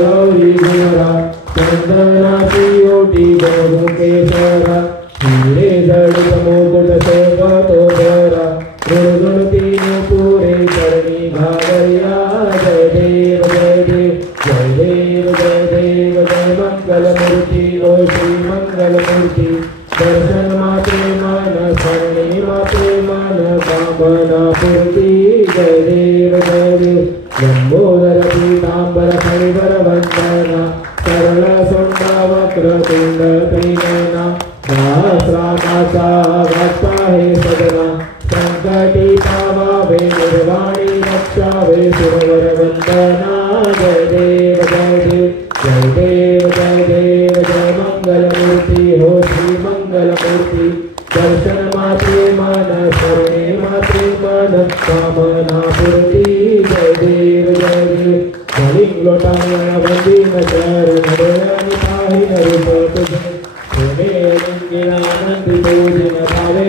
गौरी गोरा चंदनाची ओटी गोरू केशरा हिरे जडित मुकुट शोभतो बरा गुणगुणती पुरे चरणी घालया जय देव जय देव जय देव जय देव जय मंगल मूर्ति ओ श्री मंगल मूर्ति दर्शन मात्रे मन शरणी मात्रे मन कामना पूर्ति जय देव लंबोदर पीतांबर फणिवर वंदना सरल सुंदा वक्रतुंड त्रिनयना सहस्रामाचा वाचा हे सदना संकटी पावावे निर्वाणी रक्षावे सुरवर वंदना जय देव जय देव जय देव जय देव जय मंगल मूर्ति हो श्री मंगल मूर्ति दर्शन मात्रे मन शरणे मात्रे मन कामना पूर्ति जय देव कलिंग लोटांगण बंदीन चरण दयानि पाहि रूप तुझे सोने लिंगिनानंद पूजन भावे